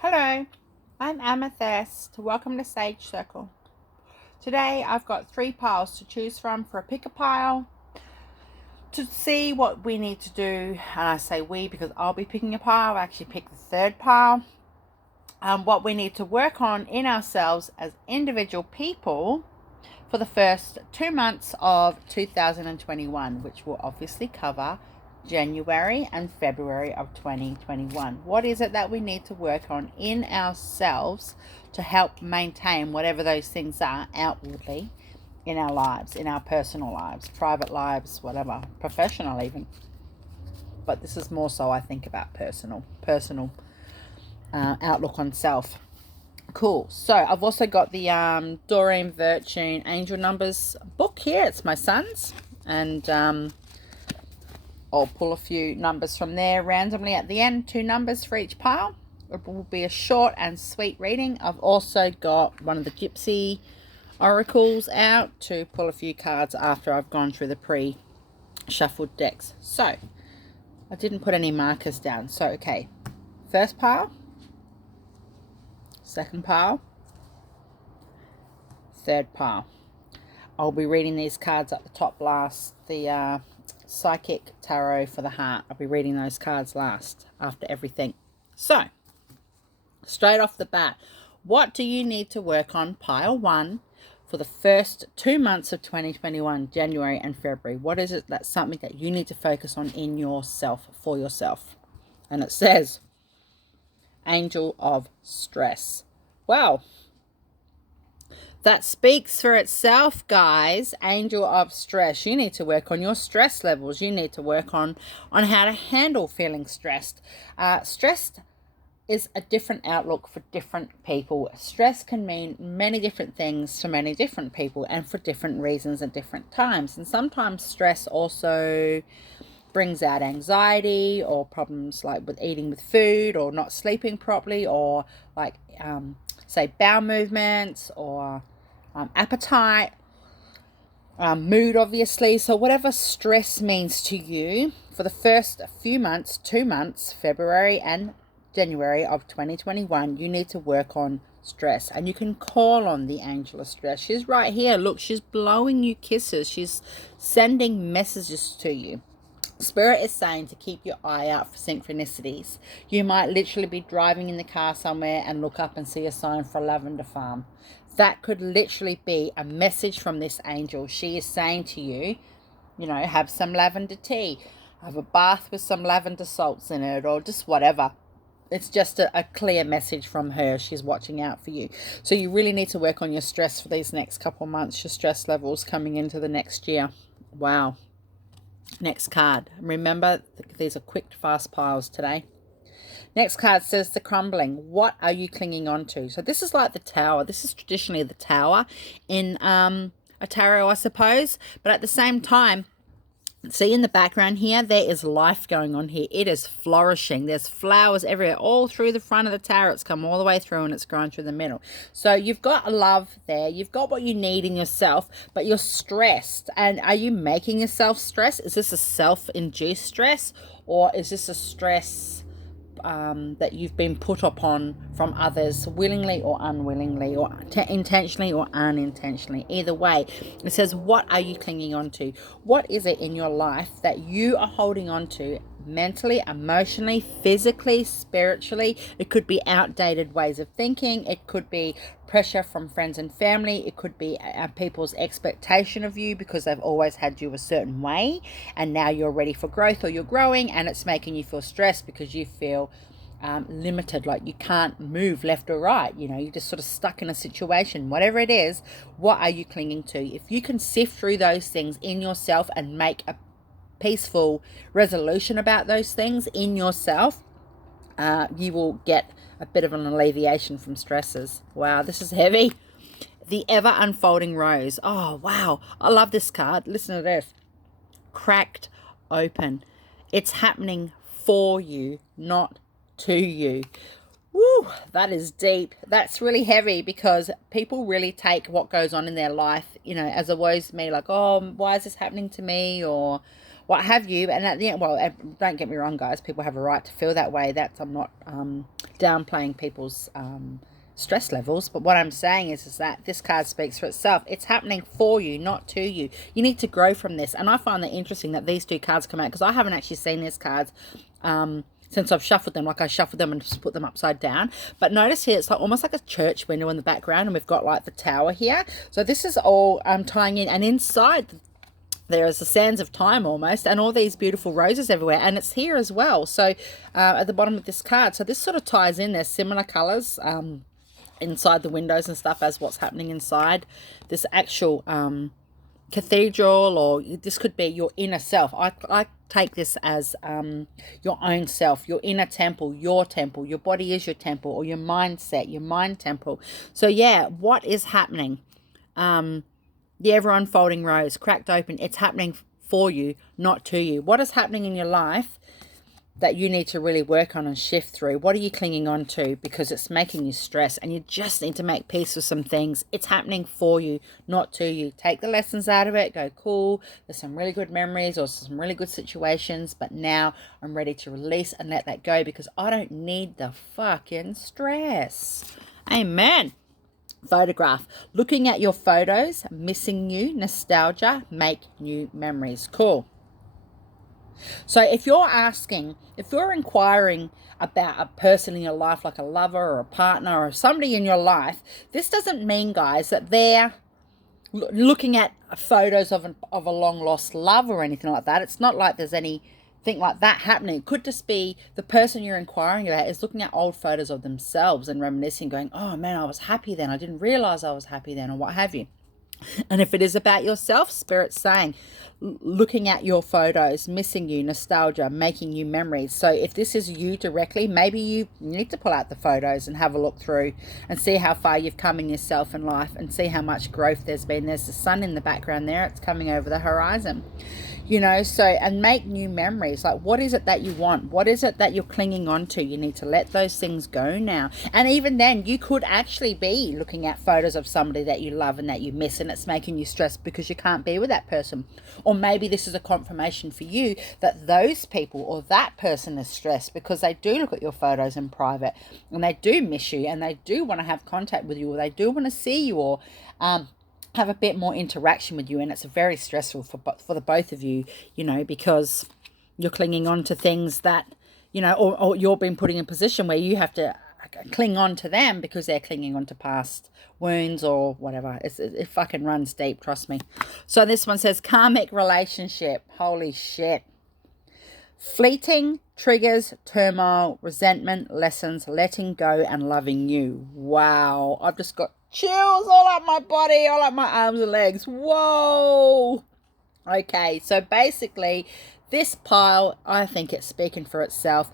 Hello, I'm Amythyst. Welcome to Sage Circle. Today I've got 3 piles to choose from for a pick a pile to see what we need to do. And I say we because I'll be picking a pile. I actually picked the third pile. What we need to work on in ourselves as individual people for the first 2 months of 2021, which will obviously cover January and February of 2021. What is it that we need to work on in ourselves to help maintain whatever those things are outwardly in our lives, in our personal lives, private lives, whatever, professional even. But this is more so, I think, about personal outlook on self. Cool. So I've also got the Doreen Virtue Angel Numbers book here. It's my son's, and I'll pull a few numbers from there randomly at the end. 2 numbers for each pile. It will be a short and sweet reading. I've also got one of the Gypsy oracles out to pull a few cards after I've gone through the pre-shuffled decks. So I didn't put any markers down. So okay, first pile, second pile, third pile. I'll be reading these cards at the top last. The Psychic Tarot for the Heart. I'll be reading those cards last after everything. So, straight off the bat, what do you need to work on, pile 1, for the first 2 months of 2021, January and February? What is it that's something that you need to focus on in yourself, for yourself? And it says, Angel of Stress. Wow. That speaks for itself, guys. Angel of Stress. You need to work on your stress levels. You need to work on how to handle feeling stressed. Stressed is a different outlook for different people. Stress can mean many different things to many different people and for different reasons at different times. And sometimes stress also brings out anxiety or problems like with eating with food or not sleeping properly or like say bowel movements or appetite, mood obviously. So whatever stress means to you for the first few months, 2 months, February and January of 2021, you need to work on stress. And you can call on the angel of stress. She's right here. Look, she's blowing you kisses. She's sending messages to you. Spirit is saying to keep your eye out for synchronicities. You might literally be driving in the car somewhere and look up and see a sign for a lavender farm. That could literally be a message from this angel. She is saying to you, have some lavender tea, have a bath with some lavender salts in it, or just whatever. It's just a clear message from her. She's watching out for you. So you really need to work on your stress for these next couple of months, your stress levels coming into the next year. Wow. Next card. Remember, these are quick, fast piles today. Next card says the crumbling. What are you clinging on to? So this is like the tower. This is traditionally the tower in a tarot, I suppose. But at the same time, see in the background here, there is life going on here. It is flourishing. There's flowers everywhere, all through the front of the tower. It's come all the way through and it's grown through the middle. So you've got a love there. You've got what you need in yourself, but you're stressed. And are you making yourself stress? Is this a self-induced stress, or is this a stress that you've been put upon from others, willingly or unwillingly, or intentionally or unintentionally? Either way, it says, what are you clinging on to? What is it in your life that you are holding on to mentally, emotionally, physically, spiritually? It could be outdated ways of thinking. It could be pressure from friends and family. It could be people's expectation of you because they've always had you a certain way and now you're ready for growth, or you're growing and it's making you feel stressed because you feel limited, like you can't move left or right. You're just sort of stuck in a situation. Whatever it is, what are you clinging to? If you can sift through those things in yourself and make a peaceful resolution about those things in yourself, you will get a bit of an alleviation from stresses. Wow, this is heavy. The ever unfolding rose. Oh, wow. I love this card. Listen to this. Cracked open. It's happening for you, not to you. Woo, that is deep. That's really heavy because people really take what goes on in their life, as always me, like, oh, why is this happening to me? Or what have you. And at the end, well, don't get me wrong, guys, people have a right to feel that way. I'm not downplaying people's stress levels, but what I'm saying is that this card speaks for itself. It's happening for you, not to you. You need to grow from this. And I find that interesting that these two cards come out, because I haven't actually seen these cards since I've shuffled them. Like, I shuffled them and just put them upside down. But notice here, it's like almost like a church window in the background, and we've got like the tower here. So this is all tying in, and inside there is the sands of time almost, and all these beautiful roses everywhere, and it's here as well. So at the bottom of this card, so this sort of ties in. There's similar colors inside the windows and stuff as what's happening inside this actual cathedral, or this could be your inner self. I take this as your own self, your inner temple, your body is your temple, or your mindset, your mind temple. So yeah, what is happening? The ever unfolding rose, cracked open. It's happening for you, not to you. What is happening in your life that you need to really work on and shift through? What are you clinging on to because it's making you stress, and you just need to make peace with some things? It's happening for you, not to you. Take the lessons out of it. Go, cool, there's some really good memories or some really good situations, but now I'm ready to release and let that go, because I don't need the fucking stress. Amen. Photograph. Looking at your photos, missing you, nostalgia, make new memories. Cool. So if you're inquiring about a person in your life, like a lover or a partner or somebody in your life, this doesn't mean, guys, that they're looking at photos of a long lost love or anything like that. It's not like there's anything like that happening. It could just be the person you're inquiring about is looking at old photos of themselves and reminiscing, going, oh man, I was happy then, I didn't realize I was happy then, or what have you. And if it is about yourself, Spirit's saying, looking at your photos, missing you, nostalgia, making you memories. So if this is you directly, maybe you need to pull out the photos and have a look through and see how far you've come in yourself and life, and see how much growth there's been. There's the sun in the background there. It's coming over the horizon. You know, so, and make new memories. Like, what is it that you want? What is it that you're clinging on to? You need to let those things go now. And even then, you could actually be looking at photos of somebody that you love and that you miss, and it's making you stressed because you can't be with that person. Or maybe this is a confirmation for you that those people or that person is stressed because they do look at your photos in private, and they do miss you, and they do want to have contact with you, or they do want to see you, or have a bit more interaction with you. And it's very stressful for the both of you, you know, because you're clinging on to things that, you know, or you're being put in a position where you have to cling on to them because they're clinging on to past wounds or whatever. It fucking runs deep, trust me. So this one says karmic relationship. Holy shit. Fleeting triggers, turmoil, resentment, lessons, letting go, and loving you. Wow. I've just got chills all up my body, all up my arms and legs. Whoa. Okay, so basically this pile, I think it's speaking for itself.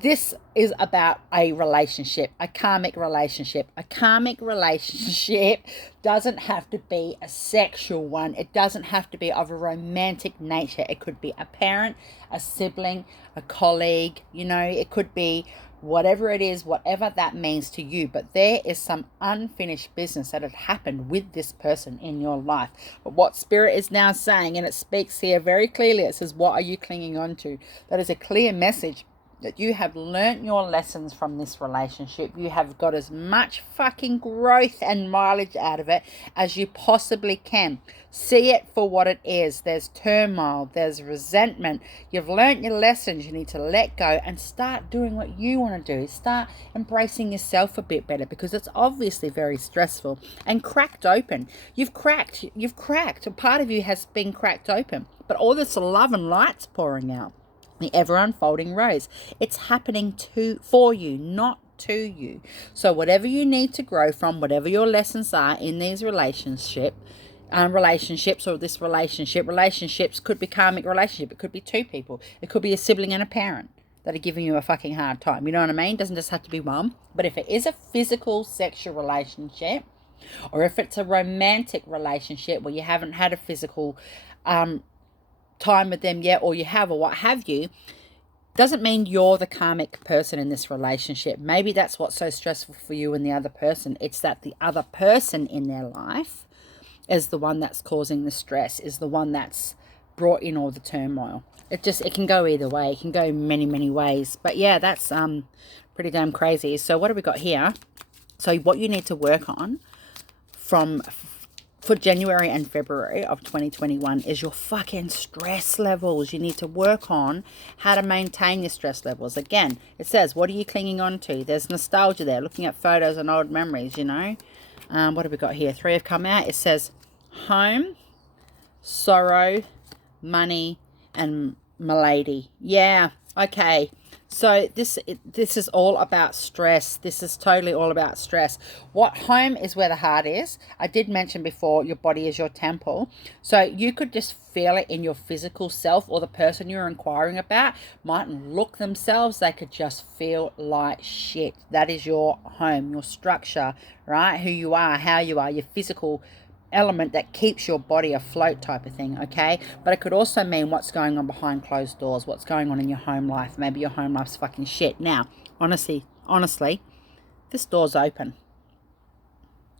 This is about a relationship, a karmic relationship. A karmic relationship doesn't have to be a sexual one. It doesn't have to be of a romantic nature. It could be a parent, a sibling, a colleague, you know, it could be whatever it is, whatever that means to you. But there is some unfinished business that had happened with this person in your life. But what Spirit is now saying, and it speaks here very clearly, it says, what are you clinging on to? That is a clear message that you have learnt your lessons from this relationship. You have got as much fucking growth and mileage out of it as you possibly can. See it for what it is. There's turmoil, there's resentment. You've learnt your lessons. You need to let go and start doing what you want to do. Start embracing yourself a bit better, because it's obviously very stressful and cracked open. You've cracked. A part of you has been cracked open, but all this love and light's pouring out. The ever unfolding rose. It's happening for you, not to you. So whatever you need to grow from, whatever your lessons are in these relationships or this relationships could be karmic relationship. It could be two people. It could be a sibling and a parent that are giving you a fucking hard time. You know what I mean? It doesn't just have to be one. But if it is a physical sexual relationship, or if it's a romantic relationship where you haven't had a physical time with them yet, or you have, or what have you, doesn't mean you're the karmic person in this relationship. Maybe that's what's so stressful for you and the other person. It's that the other person in their life is the one that's causing the stress, is the one that's brought in all the turmoil. It can go either way. It can go many, many ways. But yeah, that's pretty damn crazy. So what have we got here? So what you need to work on for January and February of 2021 is your fucking stress levels. You need to work on how to maintain your stress levels. Again, it says, what are you clinging on to? There's nostalgia there, looking at photos and old memories, you know. What have we got here? 3 have come out. It says home, sorrow, money, and milady. Yeah, okay. So this is all about stress. This is totally all about stress. What home is where the heart is. I did mention before, your body is your temple. So you could just feel it in your physical self, or the person you're inquiring about mightn't look themselves. They could just feel like shit. That is your home, your structure, right? Who you are, how you are, your physical element that keeps your body afloat type of thing, okay? But it could also mean what's going on behind closed doors, what's going on in your home life. Maybe your home life's fucking shit. Now, honestly, this door's open,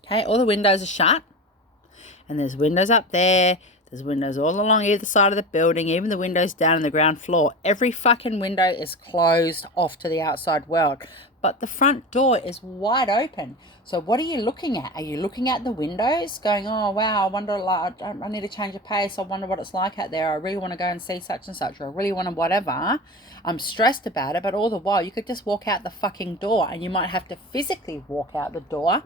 okay? All the windows are shut, and there's windows up there. There's windows all along either side of the building, even the windows down on the ground floor. Every fucking window is closed off to the outside world, but the front door is wide open. So what are you looking at? Are you looking at the windows going, oh, wow, I wonder, like, I need to change of pace. I wonder what it's like out there. I really want to go and see such and such, or I really want to whatever. I'm stressed about it, but all the while you could just walk out the fucking door, and you might have to physically walk out the door,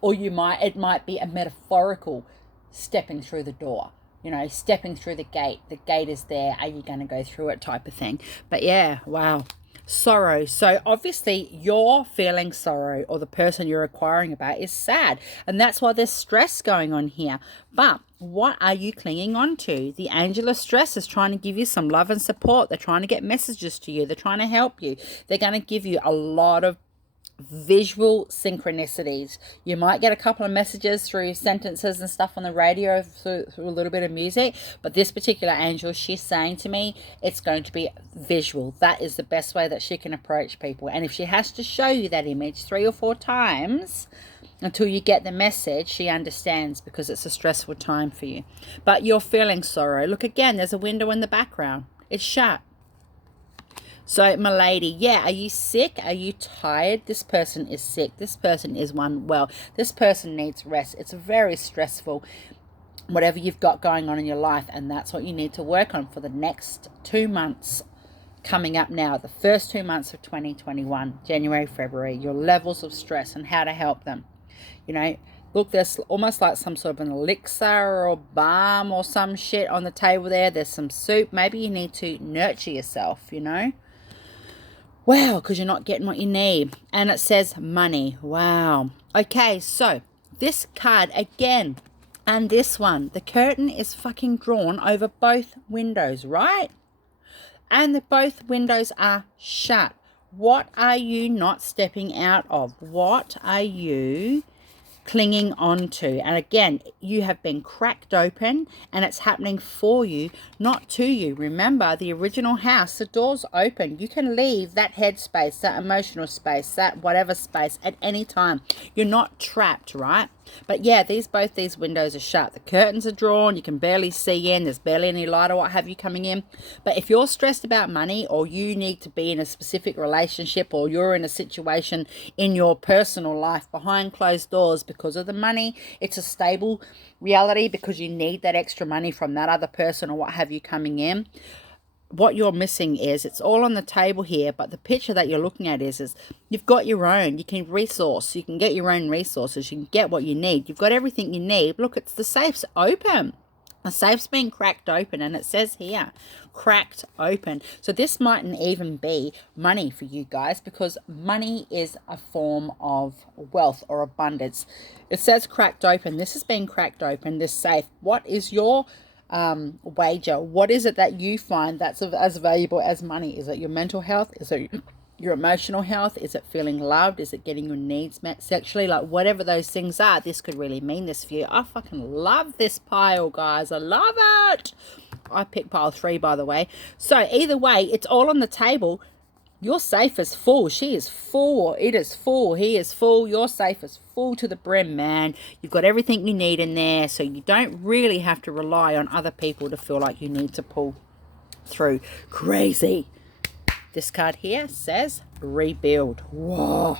or it might be a metaphorical stepping through the door. You know, stepping through the gate. The gate is there. Are you going to go through it type of thing? But yeah, wow. Sorrow. So obviously you're feeling sorrow, or the person you're inquiring about is sad. And that's why there's stress going on here. But what are you clinging on to? The angel of stress is trying to give you some love and support. They're trying to get messages to you. They're trying to help you. They're going to give you a lot of visual synchronicities. You might get a couple of messages through sentences and stuff on the radio, through a little bit of music, but this particular angel, she's saying to me, it's going to be visual. That is the best way that she can approach people. And if she has to show you that image 3 or 4 times until you get the message, she understands, because it's a stressful time for you. But you're feeling sorrow. Look again, there's a window in the background. It's shut. So, my lady, yeah, are you sick? Are you tired? This person is sick. This person is unwell. This person needs rest. It's very stressful, whatever you've got going on in your life, and that's what you need to work on for the next 2 months coming up now, the first 2 months of 2021, January, February, your levels of stress and how to help them. You know, look, there's almost like some sort of an elixir or balm or some shit on the table there. There's some soup. Maybe you need to nurture yourself, you know. Wow, because you're not getting what you need. And it says money. Wow. Okay, so this card again, and this one, the curtain is fucking drawn over both windows, right? And both windows are shut. What are you not stepping out of? What are you clinging on to? And again, you have been cracked open, and it's happening for you, not to you. Remember, the original house, the door's open. You can leave that headspace, that emotional space, that whatever space at any time. You're not trapped, right? But yeah, both these windows are shut. The curtains are drawn. You can barely see in. There's barely any light or what have you coming in. But if you're stressed about money, or you need to be in a specific relationship, or you're in a situation in your personal life behind closed doors because of the money, it's a stable reality because you need that extra money from that other person or what have you coming in. What you're missing is, it's all on the table here, but the picture that you're looking at is you've got your own. You can resource. You can get your own resources. You can get what you need. You've got everything you need. Look, it's the safe's open. The safe's been cracked open, and it says here, cracked open. So this mightn't even be money for you guys, because money is a form of wealth or abundance. It says cracked open. This has been cracked open, this safe. What is your wager? What is it that you find that's as valuable as money? Is it your mental health? Is it your emotional health? Is it feeling loved? Is it getting your needs met sexually? Like, whatever those things are, this could really mean this for you. I fucking love this pile, guys. I love it. I picked pile 3, by the way. So either way, it's all on the table. Your safe is full. She is full. It is full. He is full. Your safe is full to the brim, man. You've got everything you need in there, so you don't really have to rely on other people to feel like you need to pull through. Crazy. This card here says rebuild. Whoa.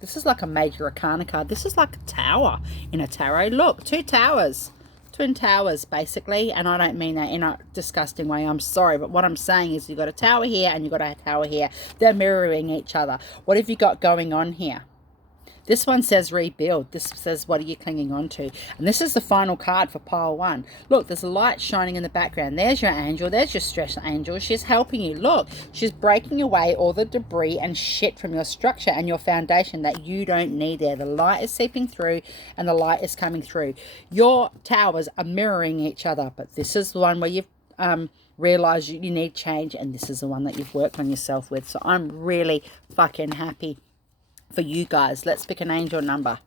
This is like a major arcana card. This is like a tower in a tarot. Look, 2 towers. Twin towers, basically. And I don't mean that in a disgusting way. I'm sorry. But what I'm saying is you've got a tower here and you've got a tower here. They're mirroring each other. What have you got going on here? This one says rebuild. This says, what are you clinging on to? And this is the final card for pile 1. Look, there's a light shining in the background. There's your angel. There's your stress angel. She's helping you. Look, she's breaking away all the debris and shit from your structure and your foundation that you don't need there. The light is seeping through and the light is coming through. Your towers are mirroring each other, but this is the one where you've realized you need change, and this is the one that you've worked on yourself with. So I'm really fucking happy for you guys. Let's pick an angel number.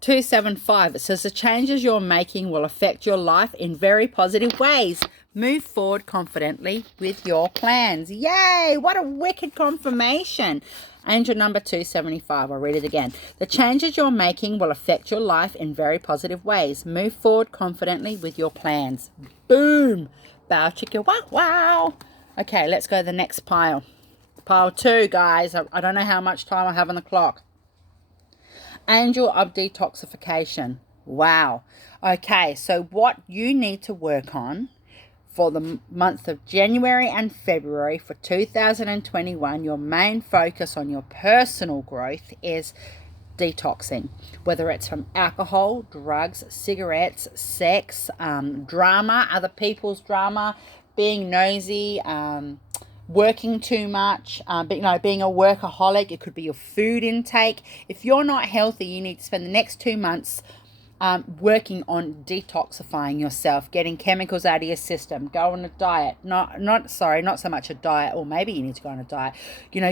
275. It says the changes you're making will affect your life in very positive ways. Move forward confidently with your plans. Yay! What a wicked confirmation. Angel number 275. I'll read it again. The changes you're making will affect your life in very positive ways. Move forward confidently with your plans. Boom! Bow chicka wow wow. Okay, let's go to the next pile. Pile 2, guys. I don't know how much time I have on the clock. Angel of detoxification. Wow. Okay, so what you need to work on for the month of January and February for 2021, your main focus on your personal growth is detoxing, whether it's from alcohol, drugs, cigarettes, sex, drama, other people's drama, being nosy, working too much, being a workaholic. It could be your food intake. If you're not healthy, you need to spend the next 2 months working on detoxifying yourself, getting chemicals out of your system. Go on a diet. Not so much a diet, or maybe you need to go on a diet.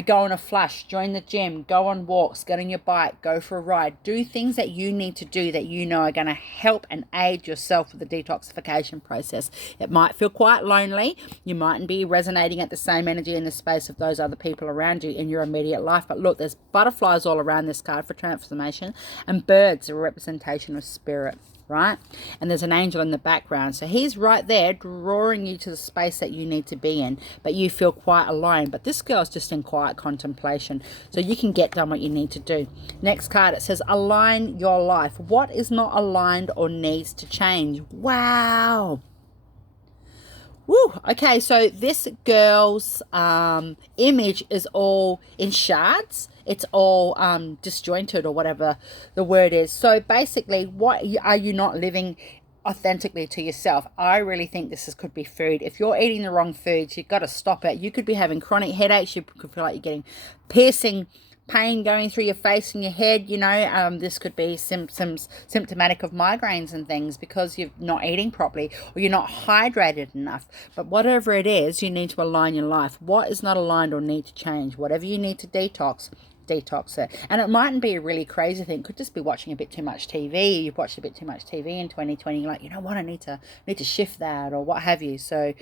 Go on a flush, join the gym, go on walks, get on your bike, go for a ride. Do things that you need to do that you know are going to help and aid yourself with the detoxification process. It might feel quite lonely. You mightn't be resonating at the same energy in the space of those other people around you in your immediate life. But look, there's butterflies all around this card for transformation, and birds are a representation of spirit, right? And there's an angel in the background, so he's right there drawing you to the space that you need to be in, but you feel quite alone. But this girl's just in quiet contemplation, so you can get done what you need to do. Next card, it says align your life. What is not aligned or needs to change? Wow. Woo. Okay, so this girl's image is all in shards. It's all disjointed, or whatever the word is. So basically, what are you not living authentically to yourself? I really think could be food. If you're eating the wrong foods, you've got to stop it. You could be having chronic headaches. You could feel like you're getting piercing pain going through your face and your head. This could be symptomatic of migraines and things because you're not eating properly or you're not hydrated enough. But whatever it is, you need to align your life. What is not aligned or need to change? Whatever you need to detox it. And it mightn't be a really crazy thing. It could just be watching a bit too much TV. You've watched a bit too much TV in 2020. Like, you know what, I need to shift that, or what have you. So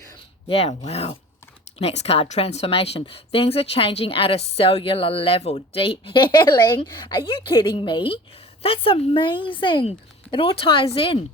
yeah, wow. Next card, transformation. Things are changing at a cellular level. Deep healing. Are you kidding me? That's amazing. It all ties in.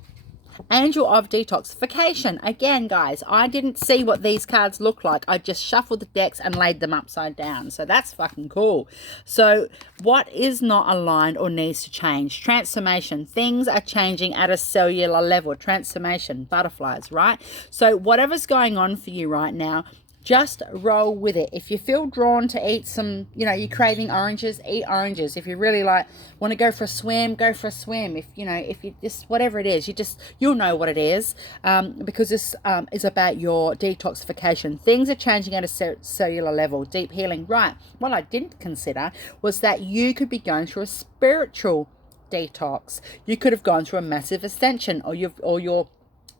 Angel of detoxification. Again, guys, I didn't see what these cards look like. I just shuffled the decks and laid them upside down. So that's fucking cool. So what is not aligned or needs to change? Transformation. Things are changing at a cellular level. Transformation. Butterflies, right? So whatever's going on for you right now, just roll with it. If you feel drawn to eat some, you're craving oranges, eat oranges. If you really want to go for a swim, go for a swim. If you just, whatever it is, you'll know what it is, because this is about your detoxification. Things are changing at a cellular level. Deep healing. Right. What I didn't consider was that you could be going through a spiritual detox. You could have gone through a massive ascension, or your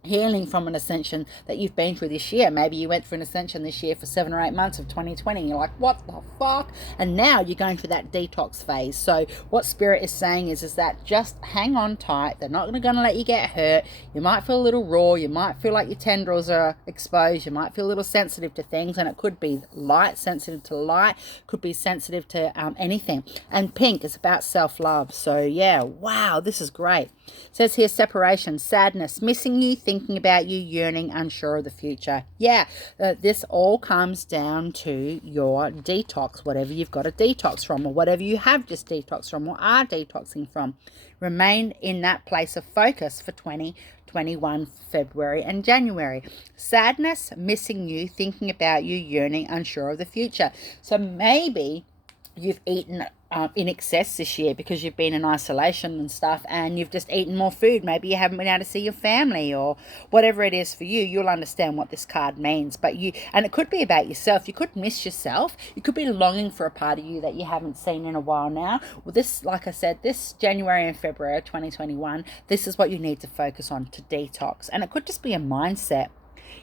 healing from an ascension that you've been through this year. Maybe you went through an ascension this year for 7 or 8 months of 2020 and you're like, what the fuck? And now you're going through that detox phase. So what Spirit is saying is that just hang on tight. They're not going to let you get hurt. You might feel a little raw. You might feel like your tendrils are exposed. You might feel a little sensitive to things, and it could be light, sensitive to light, could be sensitive to anything. And pink is about self-love. So yeah, wow, this is great. It says here, separation, sadness, missing you, thinking about you, yearning, unsure of the future. Yeah, this all comes down to your detox, whatever you've got to detox from, or whatever you have just detoxed from or are detoxing from. Remain in that place of focus for 2021, February and January. Sadness, missing you, thinking about you, yearning, unsure of the future. So maybe you've eaten in excess this year because you've been in isolation and stuff, and you've just eaten more food. Maybe you haven't been able to see your family, or whatever it is for you. You'll understand what this card means. But and it could be about yourself. You could miss yourself. You could be longing for a part of you that you haven't seen in a while now. Well, this, like I said, this January and February 2021, this is what you need to focus on to detox. And it could just be a mindset.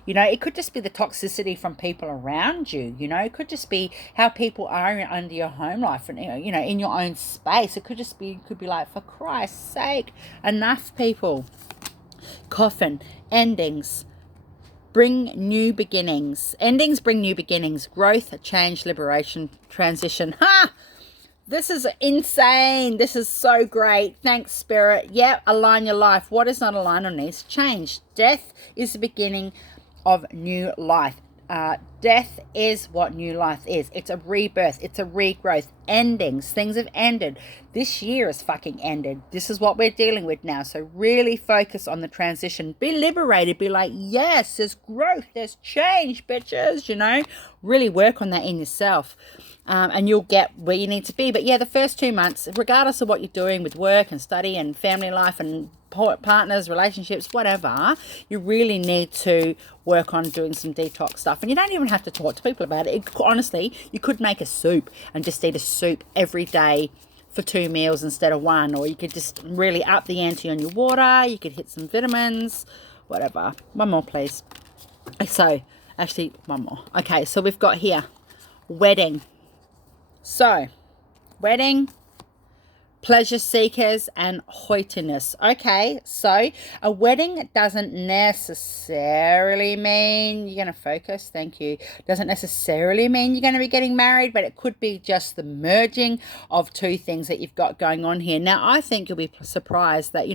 It could just be the toxicity from people around you. It could just be how people are under your home life and, in your own space. It could be like, for Christ's sake, enough, people. Coffin, endings bring new beginnings. Endings bring new beginnings. Growth, change, liberation, transition. Ha! This is insane. This is so great. Thanks, Spirit. Yeah, align your life. What is not aligned on this? Change. Death is the beginning of new life. Death is what new life is. It's a rebirth. It's a regrowth. Endings. Things have ended. This year has fucking ended. This is what we're dealing with now. So really focus on the transition. Be liberated. Be like, yes, there's growth. There's change, bitches. Really work on that in yourself. And you'll get where you need to be. But yeah, the first 2 months, regardless of what you're doing with work and study and family life and partners, relationships, whatever, you really need to work on doing some detox stuff. And you don't even have to talk to people about it. Honestly, you could make a soup and just eat a soup every day for 2 meals instead of 1. Or you could just really up the ante on your water. You could hit some vitamins, whatever. One more, please. So, actually, one more. Okay, so we've got here, wedding. So, wedding, pleasure seekers, and hoitiness. Okay, so a wedding doesn't necessarily mean you're going to focus. Thank you. Doesn't necessarily mean you're going to be getting married, but it could be just the merging of two things that you've got going on here. Now, I think you'll be surprised that,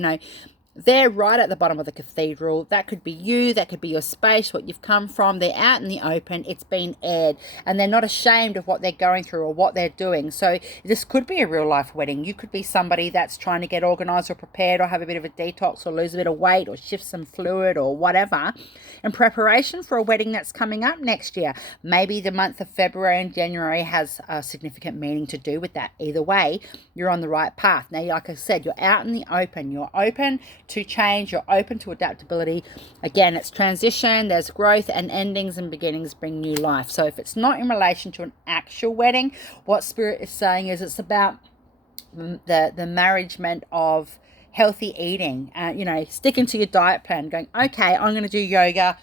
they're right at the bottom of the cathedral. That could be you. That could be your space, what you've come from. They're out in the open. It's been aired. And they're not ashamed of what they're going through or what they're doing. So this could be a real life wedding. You could be somebody that's trying to get organized or prepared or have a bit of a detox or lose a bit of weight or shift some fluid or whatever in preparation for a wedding that's coming up next year. Maybe the month of February and January has a significant meaning to do with that. Either way, you're on the right path. Now, like I said, you're out in the open. You're open to change. You're open to adaptability. Again, it's transition. There's growth, and endings and beginnings bring new life. So if it's not in relation to an actual wedding, what Spirit is saying is it's about the management of healthy eating. Sticking to your diet plan, going, okay, I'm going to do yoga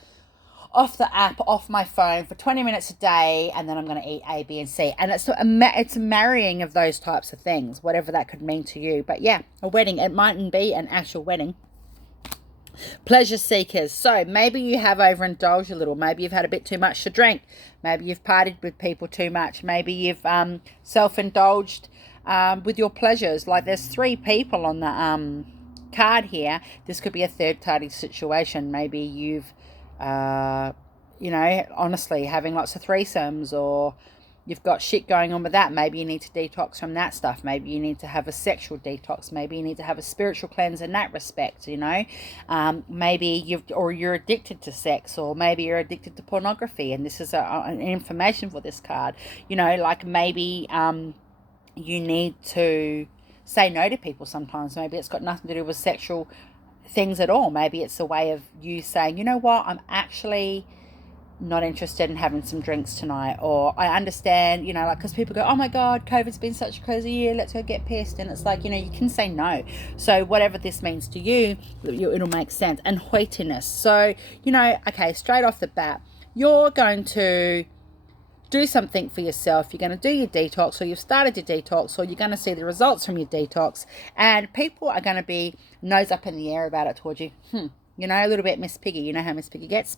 off the app, off my phone for 20 minutes a day, and then I'm going to eat A, B, and C. And it's a marrying of those types of things, whatever that could mean to you. But yeah, a wedding, it mightn't be an actual wedding. Pleasure seekers. So maybe you have overindulged a little. Maybe you've had a bit too much to drink. Maybe you've partied with people too much. Maybe you've self-indulged with your pleasures. Like there's 3 people on the card here. This could be a third-party situation. Maybe you've honestly having lots of threesomes, or you've got shit going on with that. Maybe you need to detox from that stuff. Maybe you need to have a sexual detox. Maybe you need to have a spiritual cleanse in that respect, maybe you're addicted to sex, or maybe you're addicted to pornography, and this is an information for this card. Maybe you need to say no to people sometimes. Maybe it's got nothing to do with sexual things at all. Maybe it's a way of you saying, you know what, I'm actually not interested in having some drinks tonight, or I understand, like, because people go, oh my god, COVID's been such a crazy year, let's go get pissed, and it's like, you can say no. So whatever this means to you, it'll make sense. And hoitiness, so okay, straight off the bat, you're going to do something for yourself. You're going to do your detox, or you've started your detox, or you're going to see the results from your detox, and people are going to be nose up in the air about it towards you. A little bit Miss Piggy. You know how Miss Piggy gets?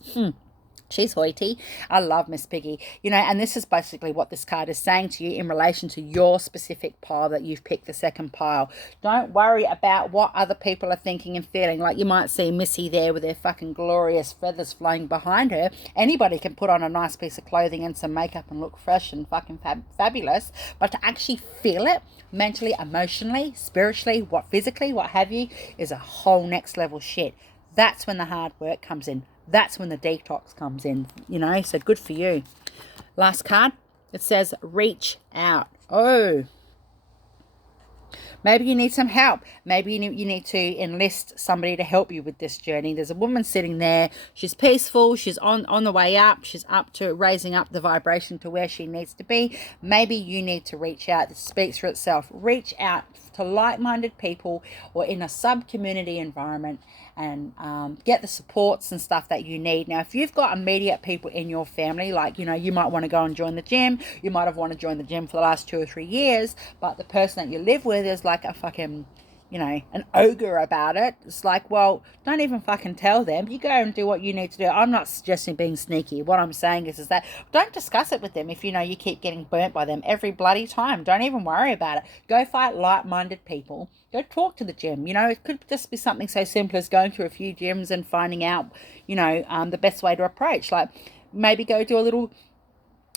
She's hoity. I love Miss Piggy. And this is basically what this card is saying to you in relation to your specific pile that you've picked, the second pile. Don't worry about what other people are thinking and feeling. Like, you might see Missy there with her fucking glorious feathers flying behind her. Anybody can put on a nice piece of clothing and some makeup and look fresh and fucking fabulous. But to actually feel it mentally, emotionally, spiritually, physically, what have you, is a whole next level shit. That's when the hard work comes in. That's when the detox comes in, so good for you. Last card, it says reach out. Oh, maybe you need some help. Maybe you need to enlist somebody to help you with this journey. There's a woman sitting there. She's peaceful. She's on the way up. She's up to raising up the vibration to where she needs to be. Maybe you need to reach out. This speaks for itself. Reach out to like-minded people or in a sub-community environment, and get the supports and stuff that you need. Now, if you've got immediate people in your family, like, you might want to go and join the gym. You might have wanted to join the gym for the last 2 or 3 years, but the person that you live with is like a fucking, an ogre about it. It's like, well, don't even fucking tell them. You go and do what you need to do. I'm not suggesting being sneaky. What I'm saying is that don't discuss it with them if you keep getting burnt by them every bloody time. Don't even worry about it. Go fight like-minded people. Go talk to the gym. It could just be something so simple as going through a few gyms and finding out, the best way to approach. Like, maybe go do a little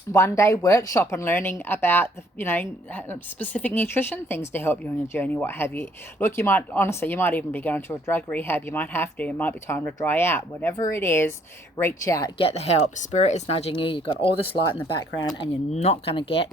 one-day workshop on learning about specific nutrition things to help you on your journey, what have you. Look, you might even be going to a drug rehab. You might have to. It might be time to dry out. Whatever it is, reach out, get the help. Spirit is nudging you. You've got all this light in the background, and you're not going to get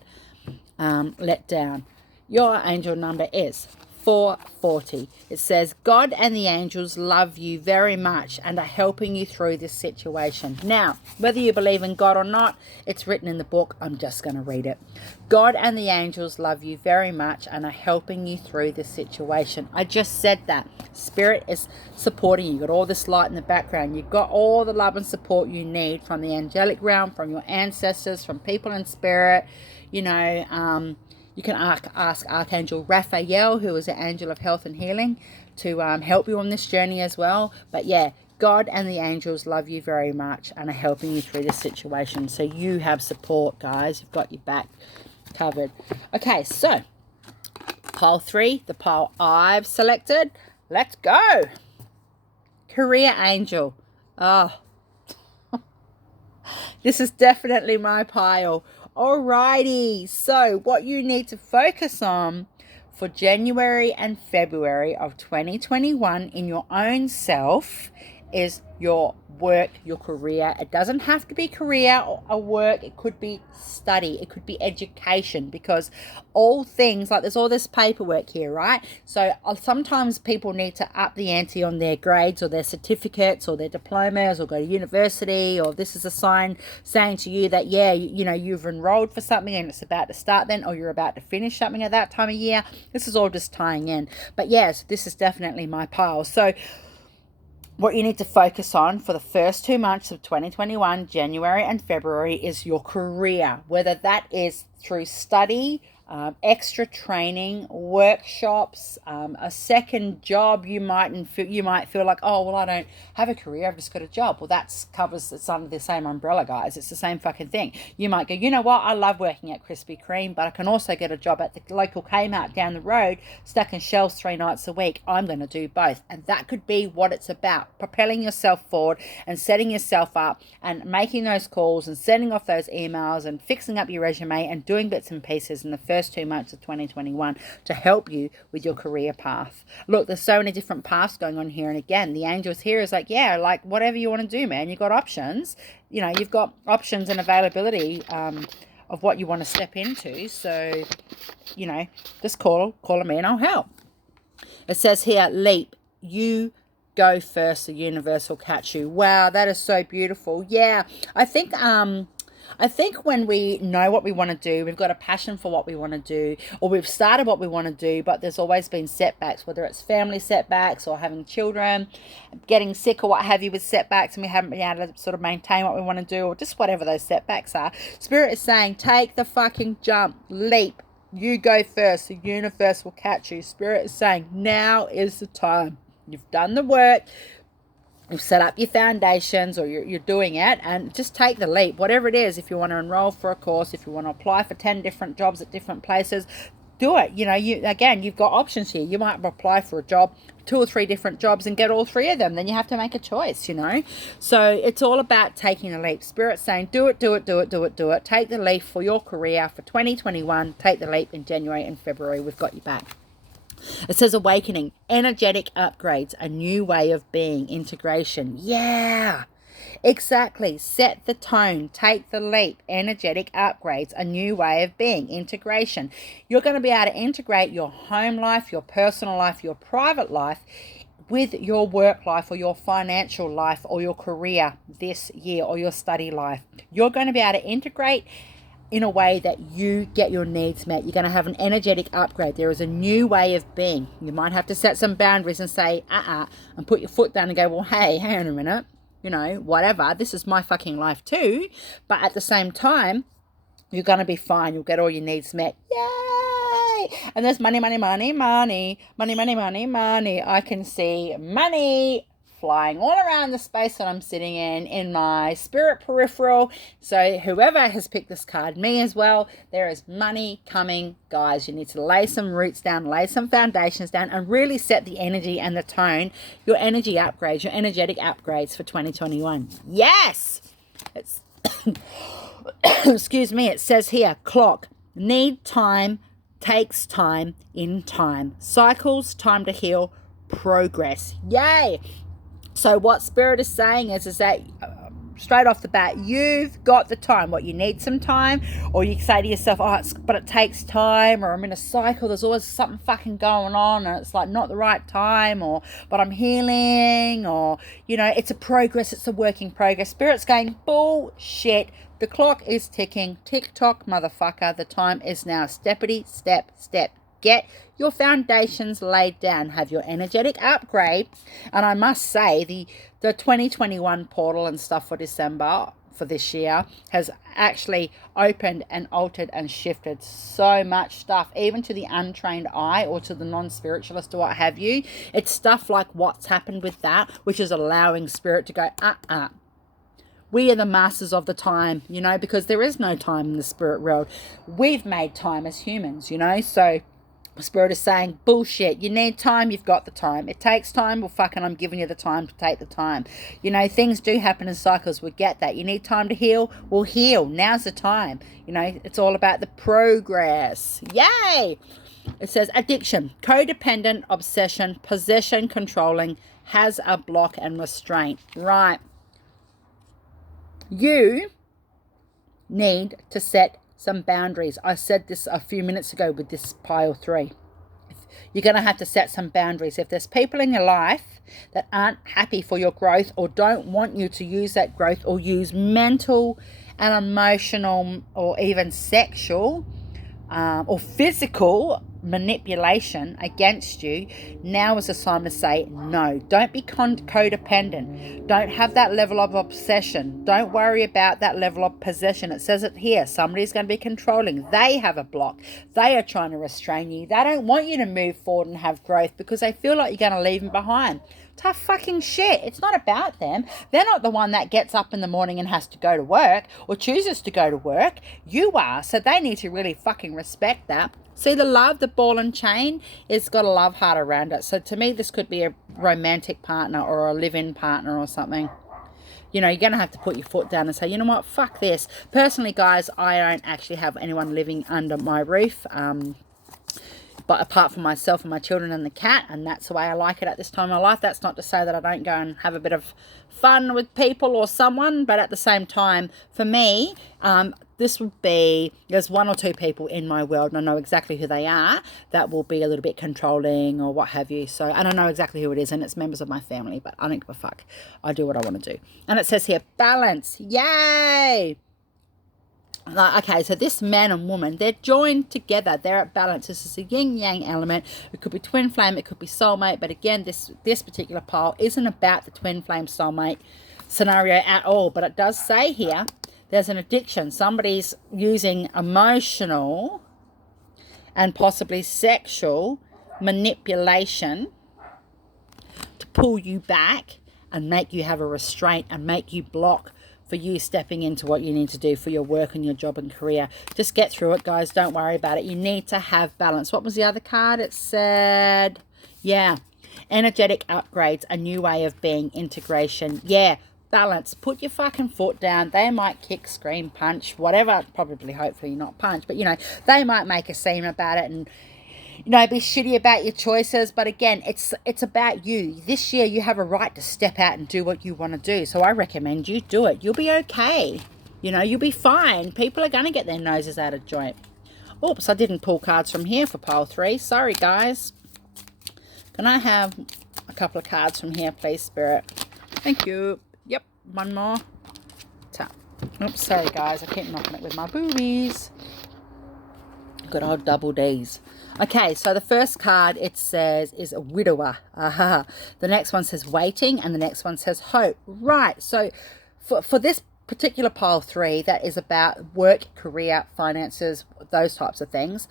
let down. Your angel number is 440. It says, God and the angels love you very much and are helping you through this situation. Now, whether you believe in God or not, it's written in the book. I'm just going to read it. God and the angels love you very much and are helping you through this situation. I just said that. Spirit is supporting you. You've got all this light in the background. You've got all the love and support you need from the angelic realm, from your ancestors, from people in spirit. You can ask Archangel Raphael, who is an angel of health and healing, to help you on this journey as well. But yeah, God and the angels love you very much and are helping you through this situation. So you have support, guys. You've got your back covered. Okay, so pile 3, the pile I've selected. Let's go. Career angel. Oh, this is definitely my pile. Alrighty, so what you need to focus on for January and February of 2021 in your own self is your work, your career. It doesn't have to be career or work. It could be study. It could be education, because all things, like, there's all this paperwork here, right? So sometimes people need to up the ante on their grades or their certificates or their diplomas, or go to university, or this is a sign saying to you that, yeah, you've enrolled for something and it's about to start then, or you're about to finish something at that time of year. This is all just tying in. But yes, this is definitely my pile. So what you need to focus on for the first 2 months of 2021, January and February, is your career, whether that is through study, extra training, workshops, a second job. You might feel like, oh, well, I don't have a career, I've just got a job. Well, it's under the same umbrella, guys. It's the same fucking thing. You might go, you know what, I love working at Krispy Kreme, but I can also get a job at the local Kmart down the road, stacking shelves 3 nights a week. I'm going to do both. And that could be what it's about, propelling yourself forward and setting yourself up and making those calls and sending off those emails and fixing up your resume and doing bits and pieces in the first 2 months of 2021 to help you with your career path. Look, there's so many different paths going on here, and again, the angels here is like, yeah, like, whatever you want to do, man, you've got options. You've got options and availability of what you want to step into. So just call them in, I'll help. It says here, leap, you go first, the universe will catch you. Wow, that is so beautiful. Yeah, I think when we know what we want to do, we've got a passion for what we want to do, or we've started what we want to do, but there's always been setbacks, whether it's family setbacks or having children, getting sick or what have you with setbacks, and we haven't been able to sort of maintain what we want to do, or just whatever those setbacks are. Spirit is saying, take the fucking jump, leap. You go first. The universe will catch you. Spirit is saying, now is the time. You've done the work. You've set up your foundations, or you're doing it, and just take the leap. Whatever it is, if you want to enroll for a course, if you want to apply for 10 different jobs at different places, do it. You know, you've got options here. You might apply for a job, 2 or 3 different jobs, and get all 3 of them. Then you have to make a choice, you know. So it's all about taking a leap. Spirit saying, do it, do it, do it, do it, do it. Take the leap for your career for 2021. Take the leap in January and February. We've got you back. It says awakening, energetic upgrades, a new way of being, integration. Yeah, exactly. Set the tone, take the leap, energetic upgrades, a new way of being, integration. You're going to be able to integrate your home life, your personal life, your private life with your work life, or your financial life, or your career this year, or your study life. You're going to be able to integrate in a way that you get your needs met. You're going to have an energetic upgrade. There is a new way of being. You might have to set some boundaries and say, and put your foot down and go, well, hey, hang on a minute, you know, whatever. This is my fucking life too. But at the same time, you're going to be fine. You'll get all your needs met. Yay! And there's money, money, money, money, money, money, money, money. I can see money flying all around the space that I'm sitting in my spirit peripheral. So whoever has picked this card, me as well, there is money coming, guys. You need to lay some roots down, lay some foundations down, and really set the energy and the tone, your energy upgrades, your energetic upgrades for 2021. Yes! It's excuse me, it says here, clock, need time, takes time, in time. Cycles, time to heal, progress. Yay! So what Spirit is saying is that straight off the bat, you've got the time. What, you need some time? Or you say to yourself, but it takes time, or I'm in a cycle, there's always something fucking going on, and it's like not the right time, or but I'm healing, or, you know, it's a progress, it's a work in progress. Spirit's going, bullshit. The clock is ticking. Tick-tock, motherfucker. The time is now. Steppity, step, step. Get your foundations laid down. Have your energetic upgrade. And I must say, the 2021 portal and stuff for December for this year has actually opened and altered and shifted so much stuff, even to the untrained eye or to the non-spiritualist or what have you. It's stuff like what's happened with that, which is allowing Spirit to go, we are the masters of the time, you know, because there is no time in the spirit world. We've made time as humans, you know, so Spirit is saying, bullshit. You need time, you've got the time. It takes time, well, fucking, I'm giving you the time to take the time. You know, things do happen in cycles, we get that. You need time to heal, well, heal. Now's the time. You know, it's all about the progress. Yay! It says addiction, codependent, obsession, possession, controlling, has a block and restraint. Right. You need to set some boundaries. I said this a few minutes ago with this pile 3. You're going to have to set some boundaries. If there's people in your life that aren't happy for your growth, or don't want you to use that growth, or use mental and emotional or even sexual or physical manipulation against you, now is the time to say no. Don't be codependent. Don't have that level of obsession. Don't worry about that level of possession. It says it here. Somebody's going to be controlling. They have a block. They are trying to restrain you. They don't want you to move forward and have growth because they feel like you're going to leave them behind. Tough fucking shit. It's not about them. They're not the one that gets up in the morning and has to go to work or chooses to go to work. You are. So they need to really fucking respect that. See, the love, the ball and chain, it's got a love heart around it. So to me, this could be a romantic partner or a live-in partner or something. You know, you're going to have to put your foot down and say, you know what, fuck this. Personally, guys, I don't actually have anyone living under my roof. but apart from myself and my children and the cat, and that's the way I like it at this time of my life. That's not to say that I don't go and have a bit of fun with people or someone, but at the same time, for me, this will be, there's one or two people in my world, and I know exactly who they are, that will be a little bit controlling or what have you. So, and I know exactly who it is, and it's members of my family, but I don't give a fuck. I do what I want to do. And it says here, balance. Yay! Okay, so this man and woman, they're joined together. They're at balance. This is a yin-yang element. It could be twin flame. It could be soulmate. But again, this particular pile isn't about the twin flame soulmate scenario at all. But it does say here, there's an addiction. Somebody's using emotional and possibly sexual manipulation to pull you back and make you have a restraint and make you block for you stepping into what you need to do for your work and your job and career. Just get through it, guys. Don't worry about it. You need to have balance. What was the other card? It said, yeah, energetic upgrades, a new way of being, integration. Yeah, balance. Put your fucking foot down. They might kick, scream, punch, whatever. Probably, hopefully not punch, but, you know, they might make a scene about it and, you know, be shitty about your choices. But again, it's about you. This year, you have a right to step out and do what you want to do. So I recommend you do it. You'll be okay. You know, you'll be fine. People are going to get their noses out of joint. Oops, I didn't pull cards from here for pile 3. Sorry, guys. Can I have a couple of cards from here, please, Spirit? Thank you. Yep, one more. Tap. Oops, sorry, guys. I keep knocking it with my boobies. Good old double D's. Okay, so the first card, it says, is a widower. Aha. The next one says waiting, and the next one says hope. Right, so for this particular pile 3, that is about work, career, finances, those types of things.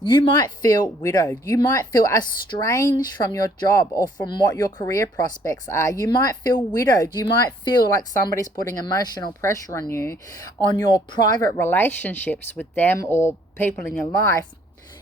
You might feel widowed. You might feel estranged from your job or from what your career prospects are. You might feel widowed. You might feel like somebody's putting emotional pressure on you, on your private relationships with them or people in your life.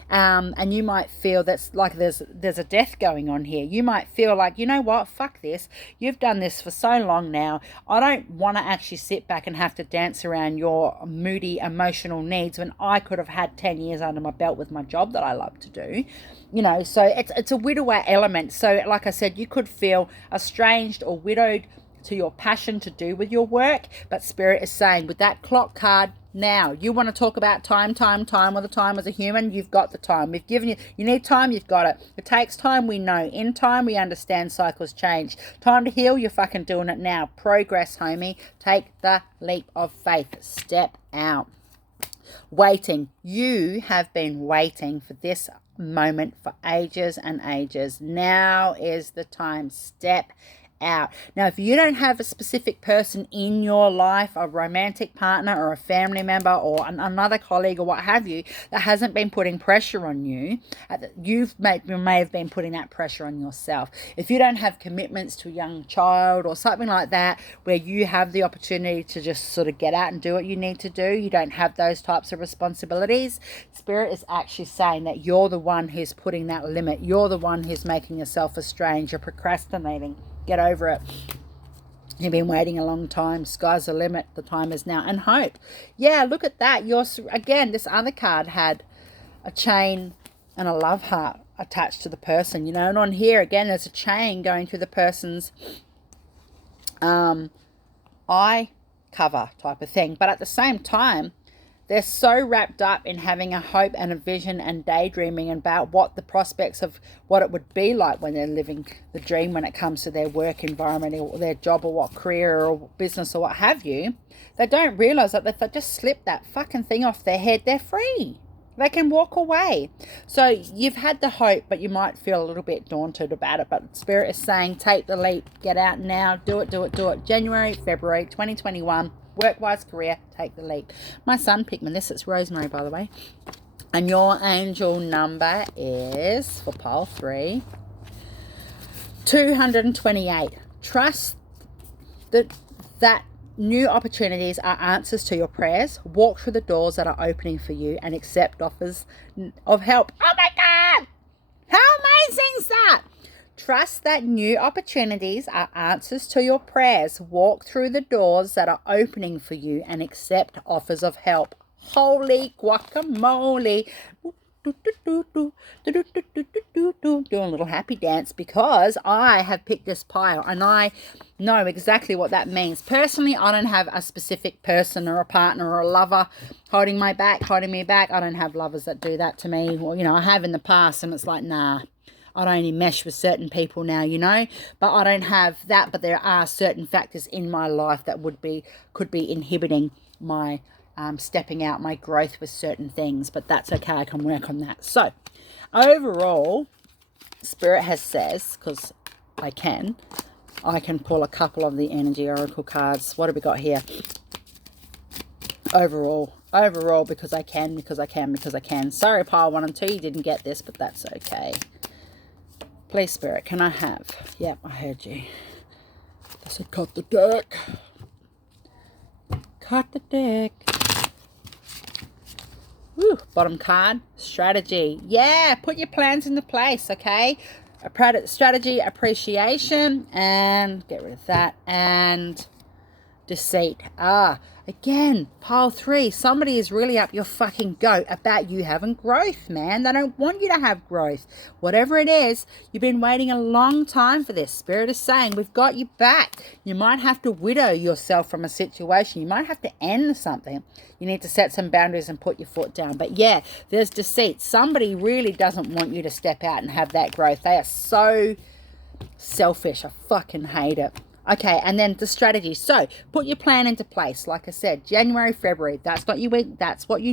And you might feel that's like there's a death going on here. You might feel like, you know what, fuck this. You've done this for so long now. I don't want to actually sit back and have to dance around your moody emotional needs when I could have had 10 years under my belt with my job that I love to do. You know, so it's a widower element. So like I said, you could feel estranged or widowed to your passion to do with your work. But Spirit is saying with that clock card, now, you want to talk about time, all the time as a human, you've got the time. We've given you, you need time, you've got it. It takes time, we know. In time, we understand cycles change. Time to heal, you're fucking doing it now. Progress, homie. Take the leap of faith. Step out. Waiting. You have been waiting for this moment for ages and ages. Now is the time. Step out. Now, if you don't have a specific person in your life, a romantic partner or a family member or another colleague or what have you, that hasn't been putting pressure on you, you may have been putting that pressure on yourself. If you don't have commitments to a young child or something like that, where you have the opportunity to just sort of get out and do what you need to do, you don't have those types of responsibilities, Spirit is actually saying that you're the one who's putting that limit. You're the one who's making yourself estranged. You're procrastinating. Get over it. You've been waiting a long time. Sky's the limit. The time is now. And hope. Yeah, look at that. Again, this other card had a chain and a love heart attached to the person, you know. And on here, again, there's a chain going through the person's eye cover type of thing. But at the same time, they're so wrapped up in having a hope and a vision and daydreaming about what the prospects of what it would be like when they're living the dream when it comes to their work environment or their job or what career or business or what have you. They don't realize that if they just slip that fucking thing off their head, they're free. They can walk away. So you've had the hope, but you might feel a little bit daunted about it. But Spirit is saying, take the leap, get out now, do it. January, February 2021. Work-wise, career, take the leap. My son picked me this. It's Rosemary, by the way. And your angel number is, for pile 3, 228. Trust that new opportunities are answers to your prayers. Walk through the doors that are opening for you and accept offers of help. Oh my God! How amazing is that? Trust that new opportunities are answers to your prayers. Walk through the doors that are opening for you and accept offers of help. Holy guacamole. doing a little happy dance because I have picked this pile and I know exactly what that means. Personally, I don't have a specific person or a partner or a lover holding me back. I don't have lovers that do that to me. Well, you know, I have in the past, and it's like, nah, I don't only mesh with certain people now, you know, but I don't have that. But there are certain factors in my life that could be inhibiting my stepping out, my growth with certain things, but that's okay. I can work on that. So overall, Spirit says, because I can pull a couple of the energy oracle cards. What have we got here? Overall, because I can. Sorry, pile 1 and 2, you didn't get this, but that's okay. Please, Spirit, can I have? Yep, I heard you. I said cut the deck. Cut the deck. Woo, bottom card, strategy. Yeah, put your plans into place, okay? Strategy, appreciation, and get rid of that, and deceit. Again, pile 3, somebody is really up your fucking goat about you having growth, man. They don't want you to have growth. Whatever it is, you've been waiting a long time for this. Spirit is saying, we've got you back. You might have to widow yourself from a situation. You might have to end something. You need to set some boundaries and put your foot down. But yeah, there's deceit. Somebody really doesn't want you to step out and have that growth. They are so selfish. I fucking hate it. Okay, and then the strategy. So put your plan into place. Like I said, January, February, that's what you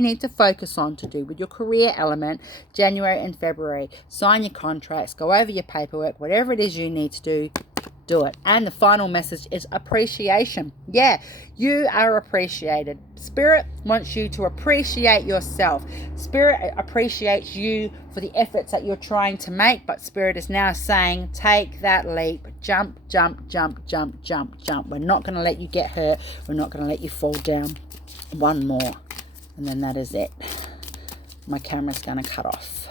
need to focus on to do with your career element. January and February, sign your contracts, go over your paperwork, whatever it is you need to do it. And the final message is appreciation. Yeah, you are appreciated. Spirit wants you to appreciate yourself. Spirit appreciates you for the efforts that you're trying to make, but Spirit is now saying, take that leap, jump, jump, jump, jump, jump, jump. We're not going to let you get hurt. We're not going to let you fall down. One more, and then that is it. My camera's going to cut off.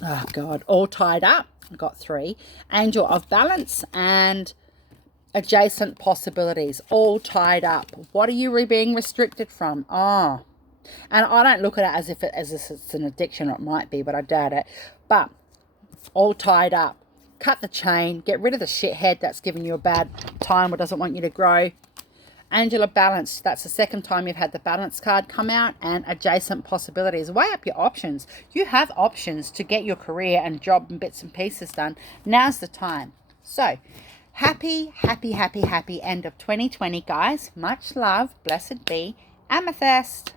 Oh God, all tied up. I've got 3. Angel of Balance and adjacent possibilities, all tied up. What are you being restricted from? And I don't look at it as if it's an addiction, or it might be, but I doubt it. But all tied up. Cut the chain. Get rid of the shithead that's giving you a bad time or doesn't want you to grow. Angel of Balance. That's the second time you've had the balance card come out. And adjacent possibilities. Weigh up your options. You have options to get your career and job and bits and pieces done. Now's the time. So, happy end of 2020, guys. Much love. Blessed be. Amethyst.